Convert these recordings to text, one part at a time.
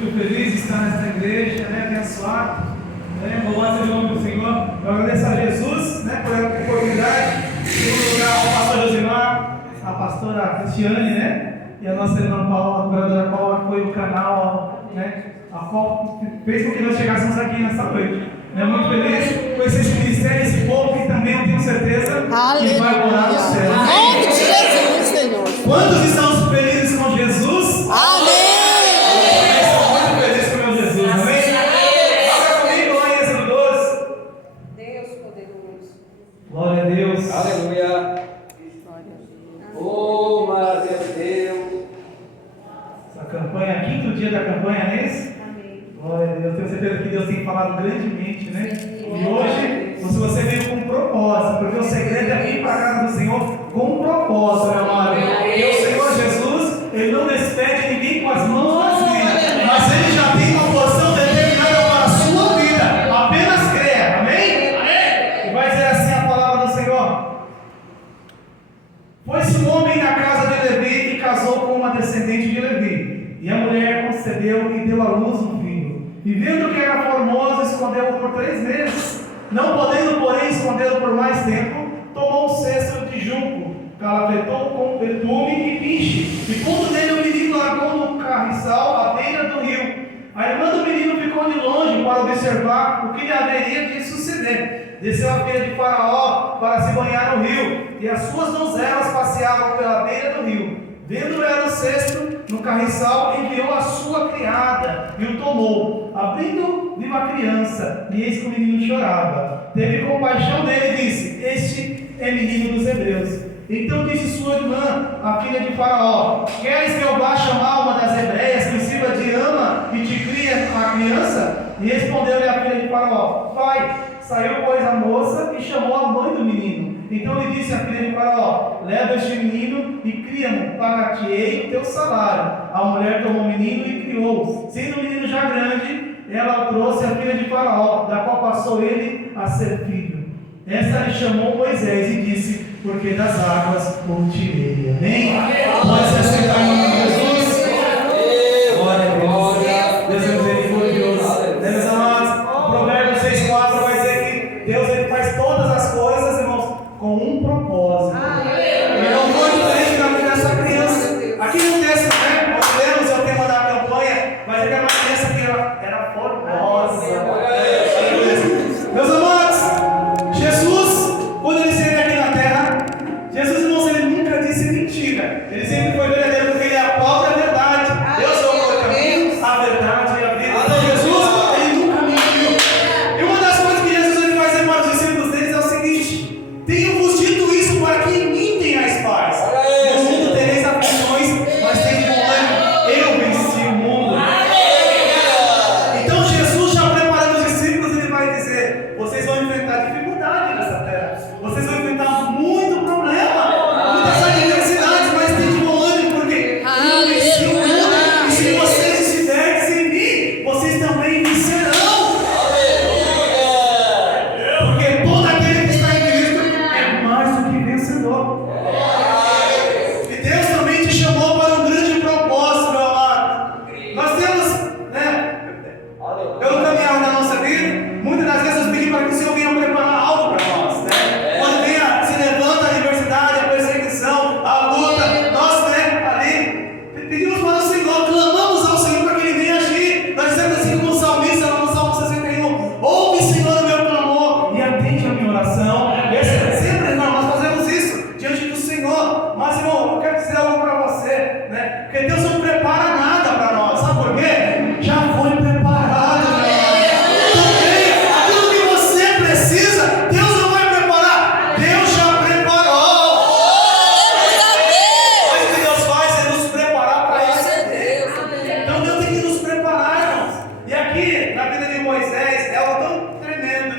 Muito feliz de estar nesta igreja, abençoado, louvado seja o nome do Senhor. Eu agradeço a Jesus, por a oportunidade de lugar ao pastor Josimar, a pastora Cristiane, e a nossa irmã Paula, a vereadora Paula, que foi o canal, a qual fez com que nós chegássemos aqui nessa noite. Muito feliz com esse ministério, esse povo que também eu tenho certeza que vai morar no céu. Em nome de Jesus, Senhor. Quantos estão felizes com Jesus? Amém. Muito feliz com o meu Jesus, amém? Abra comigo lá em Êxodo 12. Deus poderoso. Glória a Deus. Aleluia. Oh, maravilha de Deus. Essa campanha, quinto dia da campanha, não é isso? Amém. Glória a Deus. Tenho certeza que Deus tem falado grandemente, E hoje, se você veio com um propósito, porque o segredo é vir para a casa do Senhor com um propósito, meu amado. E o Senhor Jesus, Ele não despede ninguém com as mãos vazias, mas Ele já tem uma porção determinada para a sua vida. Apenas creia, amém? E vai dizer assim a palavra do Senhor. Foi-se um homem na casa de Levi e casou com uma descendente de Levi. E a mulher concebeu e deu à luz um filho. E vendo que era formoso, escondeu-o por 3 meses. Não podendo, porém, escondê-lo por mais tempo, tomou um cesto de junco, calafetou com betume e piche, e pondo nele o menino, largou no carriçal à beira do rio. A irmã do menino ficou de longe para observar o que lhe haveria de suceder. Desceu a filha de Faraó para se banhar no rio, e as suas donzelas passeavam pela beira do rio. Vendo ela o cesto no carriçal, enviou a sua criada e o tomou. Abrindo, viu a criança, e eis que o menino chorava. Teve compaixão dele e disse: Este é menino dos hebreus. Então disse sua irmã, a filha de Faraó: Queres que eu vá chamar uma das hebreias que sirva de ama e te crie a criança? E respondeu-lhe a filha de Faraó: Pai. Saiu, pois, a moça e chamou a mãe do menino. Então lhe disse a filha de Faraó: Leva este menino e cria-mo, pagar-te-ei o teu salário. A mulher tomou o menino e criou-o. Sendo o menino já grande, ela o trouxe à filha de Faraó, da qual passou ele a ser filho. Esta lhe chamou Moisés e disse: Porque das águas o tirei. Amém? Pode se aceitar em nome de Jesus? Glória a Deus. Deus é misericordioso. Meus amados, Provérbios 6,4 vai dizer que Deus ele faz todas as coisas, irmãos, com um propósito. Ele não foi diferente da vida dessa criança. Aqui no texto, nós lemos, é o tema da campanha, mas ele era uma criança que era formosa. Meus amados, Jesus, quando ele esteve aqui na terra, Jesus, irmãos, ele nunca disse mentira. Ele sempre foi verdadeiro, porque ele é a própria verdade. Eu sou o caminho, a verdade e a vida. Então, Jesus, ele nunca mentiu. E uma das coisas que Jesus ele vai dizer para os discípulos deles é o seguinte: tenho-vos dito isso para que em mim tenhais paz. No mundo tereis aflições, mas tende bom ânimo. Eu venci o mundo. Então, Jesus, já preparando os discípulos, ele vai dizer: vocês vão enfrentar dificuldade nessa terra. Vocês vão enfrentar muito problema, muitas adversidades, mas tende bom ânimo, porque eu venci o mundo. E se vocês estiverem em mim, vocês também vencerão. Porque todo aquele que está em Cristo é mais do que vencedor. E Deus também te chamou para um grande propósito, meu amado. Nós temos, pelo caminhar da nossa vida, muitas das vezes nós pedimos para que o Senhor venha preparar algo para nós, Quando se levanta a adversidade, a perseguição, a luta, nós, ali, pedimos para o Senhor, clamamos ao Senhor para que Ele venha agir. Nós dizemos assim como o salmista, lá no Salmo 61, ouve, Senhor, o meu clamor e atende a minha oração. Sempre, irmão, nós fazemos isso diante do Senhor. Mas, irmão, eu quero dizer algo para você, Porque Deus não prepara nada para nós, sabe por quê? Já foi preparado, meu amado. Então, creia, aquilo que você precisa, Deus não vai preparar, Deus já preparou. Mas o que Deus faz é nos preparar para isso. Então Deus tem que nos preparar, irmãos. E aqui, na vida de Moisés, é algo tão tremendo,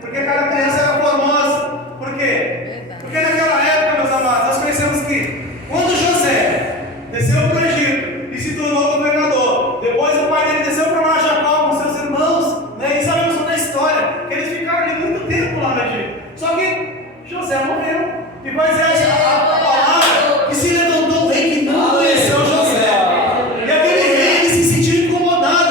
Porque aquela criança era formosa. Por quê? Porque naquela época, meus amados, nós conhecemos que quando José desceu para o Egito e se tornou governador, depois o pai dele desceu para lá, Jacó, com seus irmãos, E sabemos toda a história, que eles ficaram ali muito tempo lá no Egito. Só que José morreu. E vai dizer a palavra que se levantou um rei que não conheceu José. E aquele rei ele se sentiu incomodado.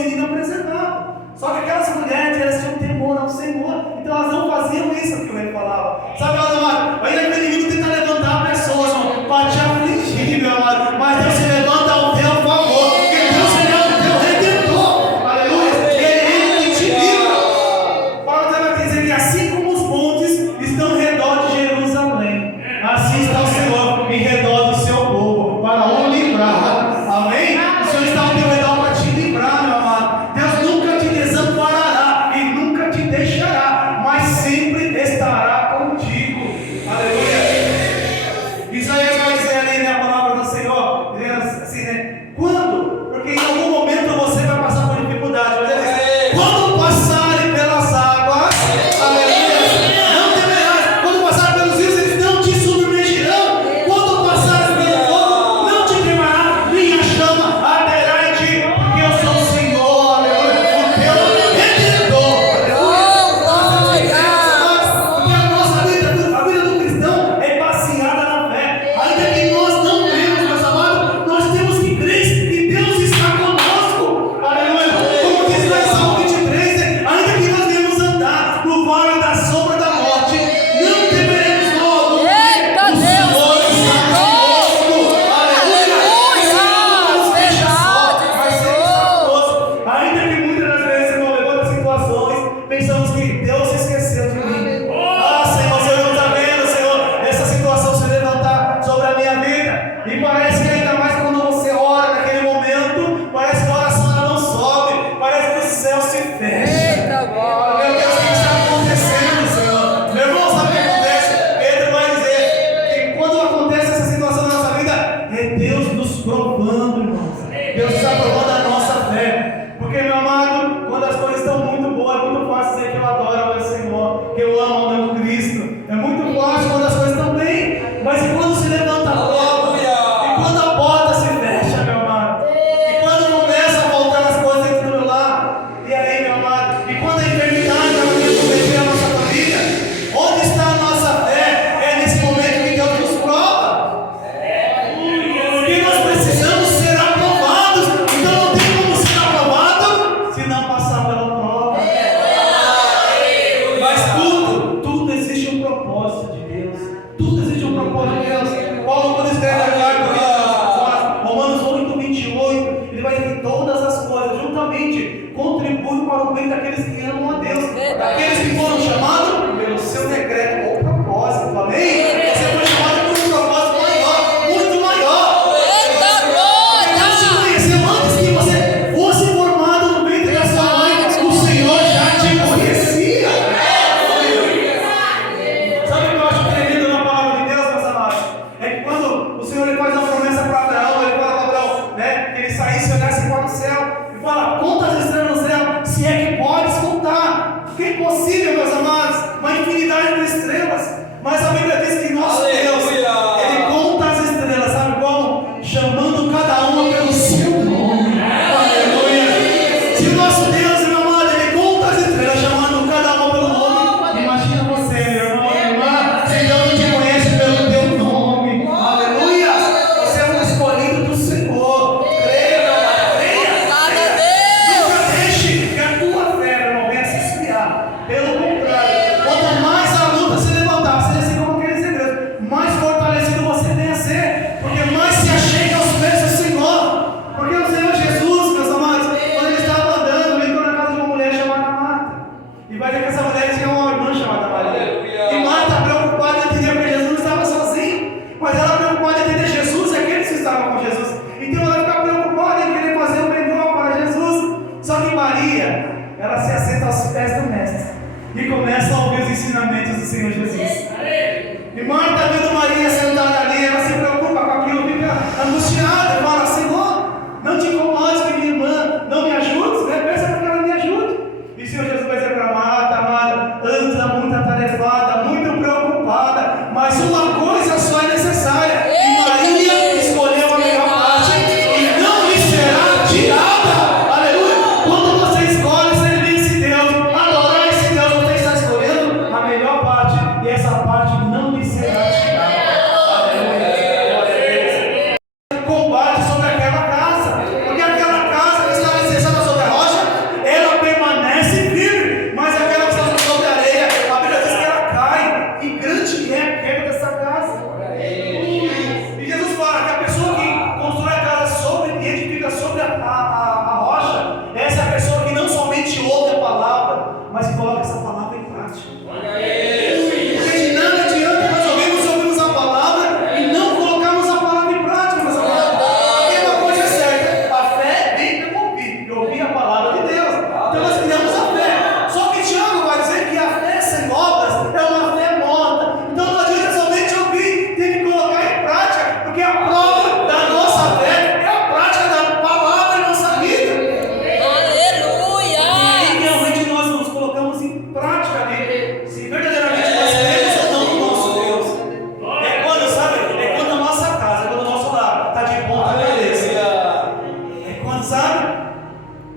meninos apresentavam. Só que aquelas mulheres, elas tinham temor ao Senhor, então elas não faziam isso que o rei falava. Sabe, meu amado, ainda que o inimigo tenta levantar pessoas para te afligir, meu amado, mas Deus se levanta ao teu favor, porque Deus é o teu redentor, aleluia, e Ele te livra. Paulo vai dizer que assim como os montes estão em redor de Jerusalém, assim está o Senhor em redor do seu povo, para o livrar, amém? O Senhor está ao teu redor para te livrar, meu amado. Deus nunca te desamparará e nunca te deixará, mas sempre estará contigo, aleluia. Isaías vai dizer ali, né, a palavra do Senhor, dizendo assim, né? Quando? Porque em algum momento você vai passar por dificuldade, mas ele diz, quando passarem pelas águas, aleluia, não temerás. Quando passarem pelos rios, eles não te submergirão. Quando passares pelo fogo, não te queimará, minha chama arderá em ti, porque eu sou o Senhor, aleluia, o teu redentor, aleluia. Porque a nossa vida, a vida do cristão é baseada na fé. Ainda que nós não vemos, meus amados, nós temos que crer que Deus está conosco, aleluia. Como diz lá em Salmo 23, ainda que nós devemos andar no vale da sombra da morte, não temeremos mal algum, Eita, o Senhor Deus, está conosco, aleluia. Não nos deixa só, mas Ele está conosco. Ainda que muitas das vezes não levando situações, pensamos que Deus se esqueceu de mim. Ah, Senhor, o Senhor não está vendo, Senhor, essa situação se levantar sobre a minha vida. E parece que ainda mais quando você ora naquele momento, parece que a oração ela não sobe, parece que o céu se fecha. Eita, glória. Meu Deus, o que está acontecendo, Senhor? Meu irmão, sabe o que acontece? Pedro vai dizer que quando acontece essa situação na nossa vida, é Deus nos provando, irmãos. Deus está provando a nossa fé. Porque, meu amado, quando as coisas estão muito boas, é muito fácil dizer que eu adoro ao meu Senhor, que eu amo ao meu Cristo. É muito fácil quando as coisas estão bem. Mas e quando se levanta a prova? E quando a porta se fecha, meu amado? E quando começa a voltar as coisas dentro do meu lar? E aí, meu amado? E quando a enfermidade ela vem cometer a nossa família? Onde está a nossa fé? É nesse momento que Deus nos prova. Porque nós precisamos ser aprovados. Então não tem como ser aprovado se não passar pela prova. Mas tudo existe um propósito de Deus. Tudo existe um propósito de Deus. Paulo, quando escreve a carta, Romanos 8:28, ele vai dizer que todas as coisas juntamente contribuem para o bem daqueles que amam a Deus, daqueles que foram chamados pelo seu decreto ou propósito. Amém? Você foi chamado por um propósito maior, muito maior. Eita, glória. Deus te conheceu antes que você fosse formado no ventre da sua mãe. O Senhor já te conhecia. Sabe o que eu acho tremendo na palavra de Deus, meus amados? É que quando o Senhor ele faz uma promessa para Abraão, ele fala para Abraão, né, que ele saísse e olhasse para o céu e fala: conta as estrelas no céu, se é que podes contar. Porque é impossível, meus amados, uma infinidade de estrelas. Mas a Bíblia diz que nosso Deus, ele conta as estrelas, sabe como? Chamando cada uma pelo seu nome. Aleluia. Se o nosso Deus, meu amado, ele conta as estrelas, chamando cada uma pelo nome, imagina você, meu irmão, minha irmã, se Deus não te conhece pelo teu nome. Aleluia. Você é um escolhido do Senhor. Creia, meu amado, creia. Glória a Deus. Nunca deixe que a tua fé, meu irmão, venha se esfriar. Pelo contrário, quanto mais a luta se levantar, seja assim como aqueles segredos, mais fortalecido você venha a ser, porque mais se achega aos pés do Senhor. Porque o Senhor Jesus, meus amados, quando ele estava andando, ele entrou na casa de uma mulher chamada Marta. E vai ver que essa mulher tinha uma irmã chamada Maria. E Marta, preocupada em entender porque Jesus não estava sozinho, mas ela preocupada em entender Jesus e aqueles que estavam com Jesus. Então ela fica preocupada em querer fazer o melhor para Jesus. Só que Maria, ela se assenta aos pés do Mestre e começa a ouvir os ensinamentos do Senhor Jesus. E Marta, vendo Maria sentada ali, ela se preocupa com aquilo, fica angustiada e fala: Senhor, não te incomodes que minha irmã não me ajude, né? Peça para que ela me ajude. E o Senhor Jesus vai dizer para Marta: amada, anda muito atarefada, muito preocupada, mas uma coisa só é necessária. E Maria escolheu a melhor parte e não lhe será tirada. Aleluia. Quando você escolhe servir esse Deus, adorar esse Deus, você está escolhendo a melhor parte, e essa parte não lhe será tirada.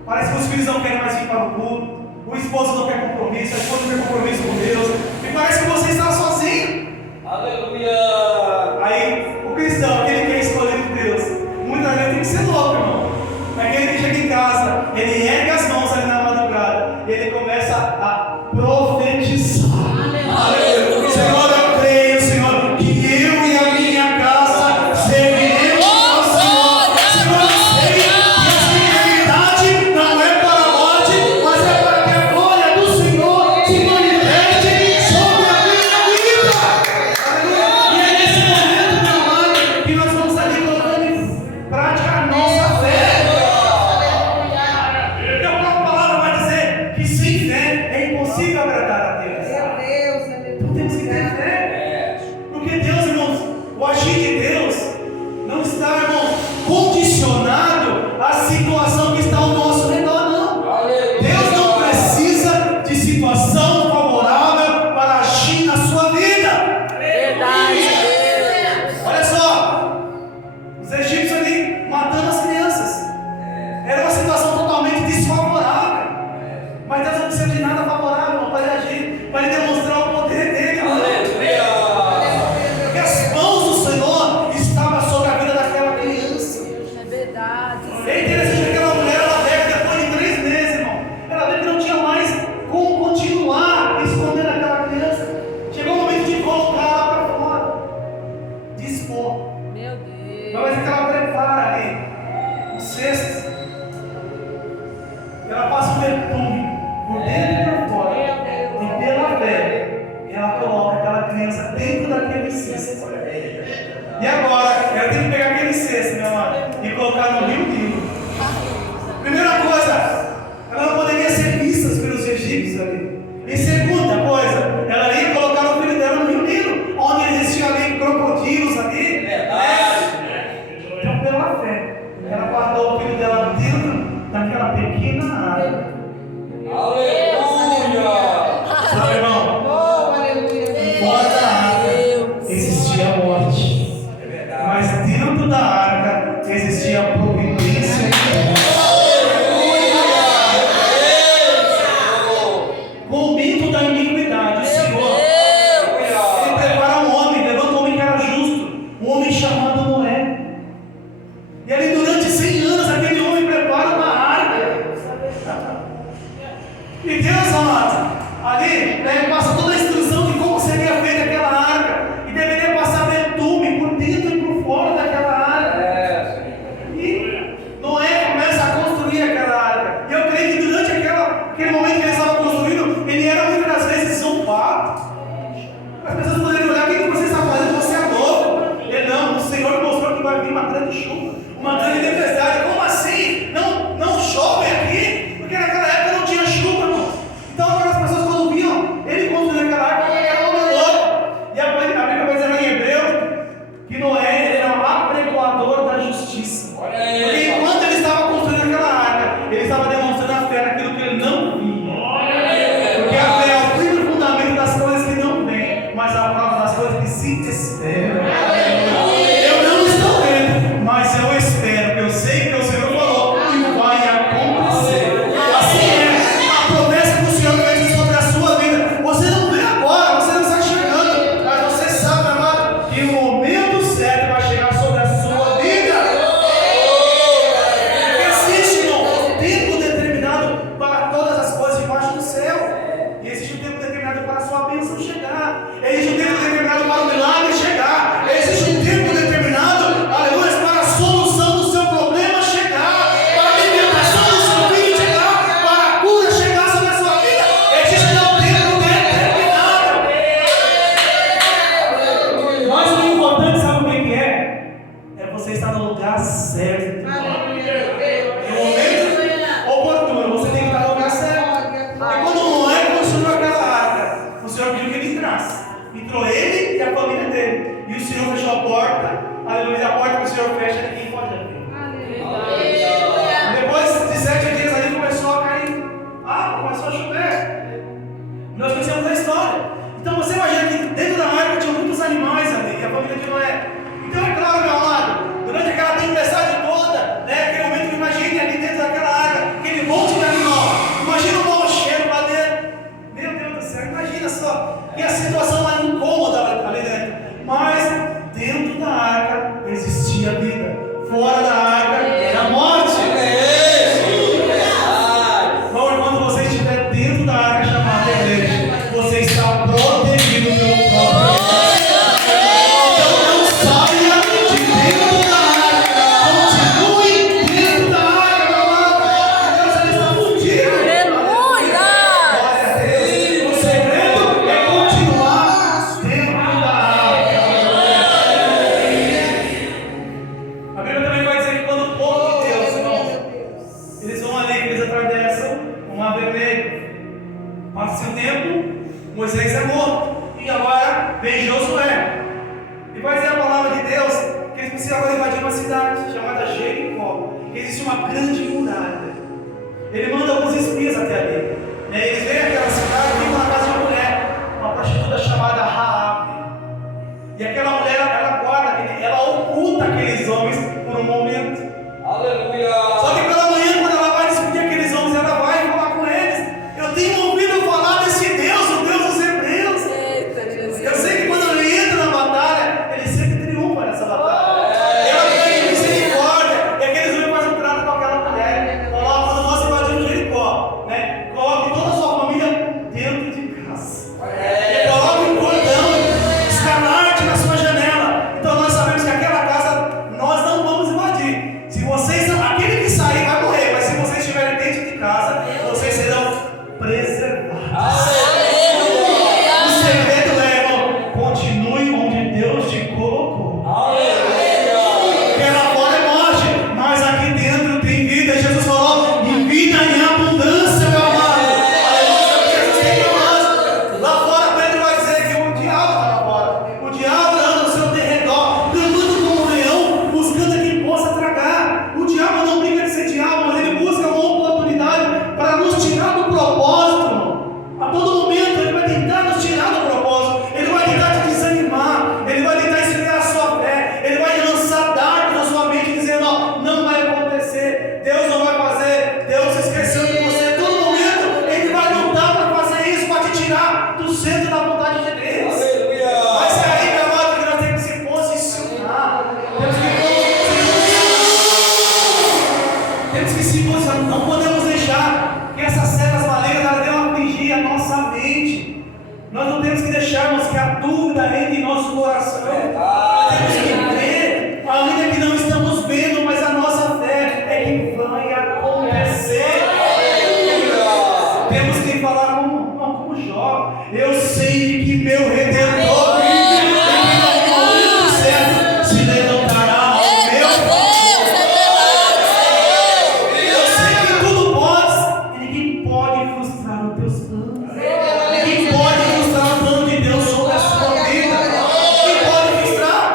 Parece que os filhos não querem mais vir para o culto. O esposo não quer compromisso, a esposa não quer compromisso com Deus. E parece que você está sozinho. Aleluia. Aí, o cristão, aquele que é escolhido por Deus, muitas vezes tem que ser louco, irmão. É aquele que chega em casa, ele ergue as mãos ali na madrugada, e ele começa a profetizar. Aleluia. Senhor, eu creio, Senhor, que eu e a minha casa serviremos ao Senhor. Senhor, eu sei que a fidelidade não é para a morte, mas é para que a glória do Senhor se manifeste sobre a minha vida. Aleluia. Vocês vão ali que eles atravessam o mar vermelho. Passa o tempo, Moisés é morto. E agora vem Josué. E vai dizer a palavra de Deus que eles precisam agora invadir uma cidade chamada Jericó. Existe uma grande muralha. Ele manda alguns espias até ali. Eles veem aquela cidade e vão na casa de uma mulher, uma prostituta chamada Raabe. E aquela mulher, ela guarda, ela oculta aqueles homens por um momento. Aleluia. Só que pela manhã, quando ela vai despedir aqueles homens, ela vai falar com eles. Eu tenho ouvido falar desse Deus, o Deus dos Hebreus. Eita, Jesus. Eu sei que quando ele entra na batalha, ele sempre triunfa nessa batalha. Ela pede misericórdia. E aqueles homens fazem um trato com aquela mulher. Coloca, quando nós invadimos Jericó, né? Coloque toda a sua família dentro de casa. E coloque um cordão, escarlate na sua janela. Então nós sabemos que aquela casa nós não vamos invadir. Se vocês, aquele que sair vai morrer, mas se vocês estiverem dentro de casa, vocês serão preservados. O segredo é, irmão, continue onde Deus te colocou. Porque lá fora é morte, mas aqui dentro tem vida. Jesus falou, em vida em abundância, meu amado. Jesus tem mais. Lá fora Pedro vai dizer que o diabo está lá fora. O diabo anda no seu derredor, clamando como um leão, buscando quem possa tragar. O diabo não brinca de ser diabo, mas ele busca uma oportunidade para nos tirar do propósito, irmão. A todo momento ele vai tentar nos tirar do propósito. Ele vai tentar te desanimar. Ele vai tentar esfriar a sua fé. Ele vai lançar dardos na sua mente dizendo, ó, não vai acontecer. Deus não vai fazer. Deus esqueceu de você. A todo momento ele vai lutar para fazer isso, para te tirar do centro da vontade de Deus. Mas é aí, meu amado, que nós temos que se posicionar. Temos que se posicionar. Não podemos deixar que essas cenas malignas elas venham afligir a nossa mente. Nós não temos que deixarmos que a dúvida entre em nosso coração. Nós temos que crer, ainda que não estamos vendo, mas a nossa fé é que vai acontecer. Temos que falar como Jó. Eu sei que meu Redentor vive, e que no momento certo se levantará ao meu favor. Eu sei que tudo podes, e ninguém pode frustrar os teus planos. Ninguém pode frustrar o plano de Deus sobre a sua vida. Ninguém pode frustrar.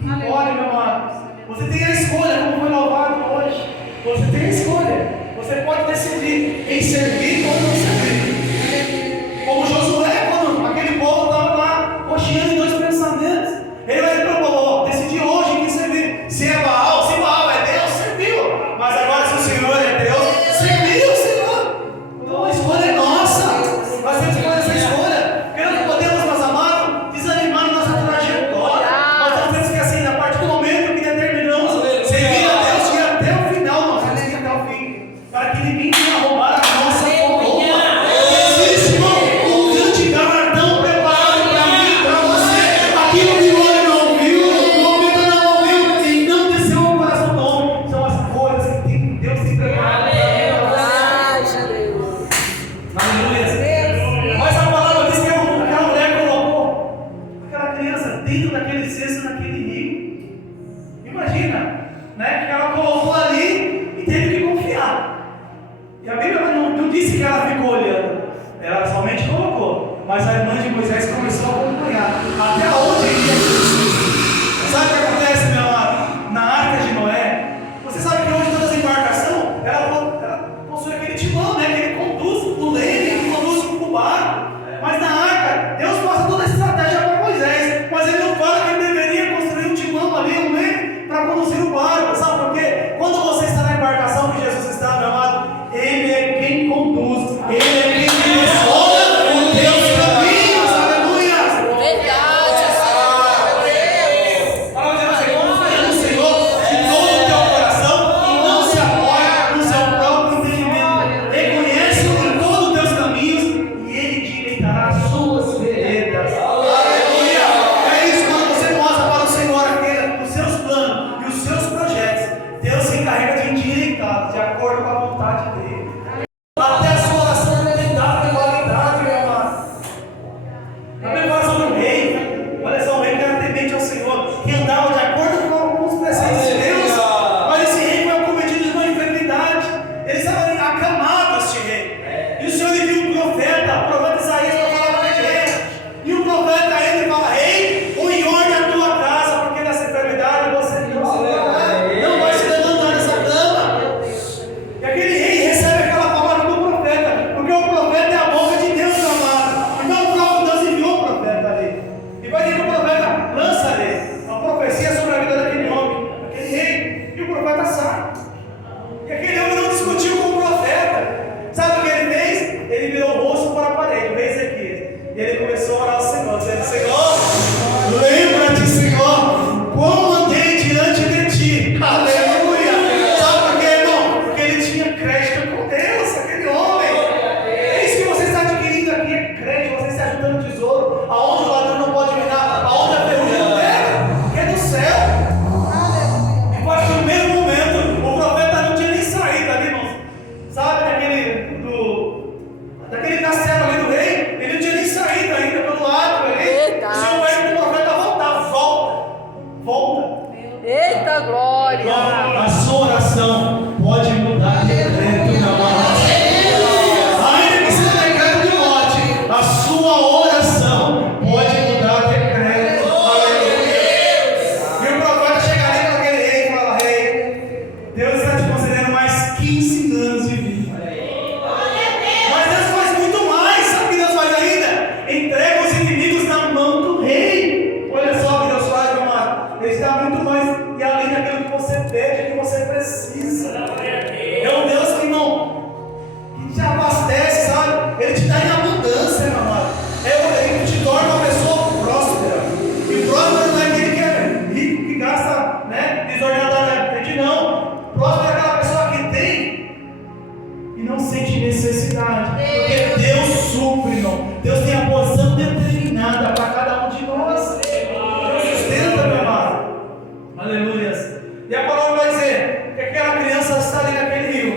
Ninguém pode, meu amado. Você tem a escolha, como foi louvado hoje. Você tem a escolha. Você pode decidir em servir ou não servir. Como Josué, quando aquele povo estava lá, cocheando em dois pensamentos. Ele vai dizer para o povo, decidi hoje em quem servir. Se é Baal, se Baal é Deus, serviu. Mas agora se o Senhor é Deus, serviu o Senhor. Então a escolha é nossa. Nós temos que fazer essa escolha. Porque nós não podemos, meus amados, desanimar a nossa trajetória. Nós não temos que assim, a partir do momento que determinamos servir a Deus, ir até o final, nós temos que ir até o fim. Para que ninguém venha roubar a nossa coroa. Existe, irmão, um grande galardão preparado para mim e para você. Aquilo que o olho não viu, o ouvido não ouviu, e não desceu ao coração do homem. São as coisas que Deus tem preparado para mim e para você. Ai, Deus. Aleluia. Mas a palavra diz que aquela mulher colocou aquela criança dentro daquele cesto, naquele rio. Imagina, né? Que ela colocou ali e teve que confiar. E a Bíblia não disse que ela ficou olhando, ela somente colocou. Mas a irmã de Moisés começou a acompanhar até onde ele ia. Sabe o que acontece, meu amado? Na arca de Noé, você sabe que hoje todas as embarcações ela possui aquele timão, né? Que ele conduz o leme, que conduz o barco. Mas na arca, Deus passa toda a estratégia para Moisés. Mas ele não fala que ele deveria construir um timão ali, um leme, para conduzir o barco. Sabe por quê? Quando você está na embarcação que Jesus está, meu amado, Ele é quem conduz, Ele é quem direciona os teus caminhos. Aleluia! Verdade. Para estava acamado este rei. E o Senhor enviou um profeta, o profeta Isaías, para falar com ele rei. E o profeta entra e fala: rei, põe em ordem a tua casa, porque nessa enfermidade você não vai se levantar dessa cama. E aquele rei recebe aquela palavra do profeta, porque o profeta é a boca de Deus, meu amado. Então o próprio Deus enviou o profeta ali. E vai dizer que o profeta lança ali a profecia sobre a vida daquele homem, aquele rei. E o profeta sai. E aquele homem não discutiu com o profeta. Sabe o que ele fez? Ele virou o rosto para a parede, o rei Ezequias. E ele começou a orar ao Senhor, dizendo: Senhor, lembra-te, Senhor, como andei diante de ti. Aleluia. Sabe por quê, irmão? Porque ele tinha crédito com Deus, aquele homem. É isso que você está adquirindo aqui, é crédito. Você está juntando tesouro, aonde o ladrão não pode minar, aonde a ferrugem não pega, que é do céu. E pode que no mesmo momento o profeta não tinha nem saído ali, irmãos. Sabe daquele castelo ali do rei? Ele não tinha nem saído ainda pelo lado ali. O Senhor pede para o profeta voltar. Volta. Eita glória! A sua oração pode mudar decreto, meu amado. Ainda que seja decreto de morte, a sua oração pode mudar decreto. Aleluia. E o profeta chega ali para aquele rei e fala: rei, Deus está te concedendo mais 15 anos de vida. Mas Deus faz muito mais. Sabe o que Deus faz ainda? Entrega os inimigos na mão do rei. Olha só o que Deus faz, meu amado. Ele está muito mais e além daquilo que você pede, que você precisa. É um Deus que te abastece, sabe? Ele te dá em abundância, meu amado. Ele te torna uma pessoa próspera. E próspero não é aquele que é rico, que gasta, desordenadamente, não. Próspero é aquela pessoa que tem e não sente necessidade. Porque Deus supre, irmão. Deus tem a porção determinada para cada um de nós. Deus sustenta, meu amado. Aleluia. E a palavra vai dizer que aquela criança está ali naquele rio,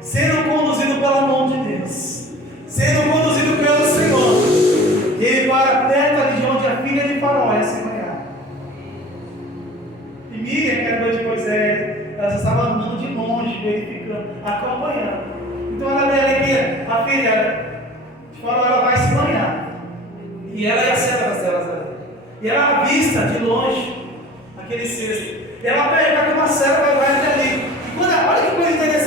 sendo conduzido pela mão de Deus, sendo conduzido pelo Senhor. E ele para perto ali de onde a filha de Faraó ia se banhar. E Miriam, que era a mãe de Moisés, ela estava andando de longe, verificando, acompanhando. Então ela vê ali que a filha de Faraó ela vai se banhar. E ela ia ser das delas ali. E ela avista de longe aquele cesto. E ela pega uma serva e vai até ali. E olha que coisa interessante.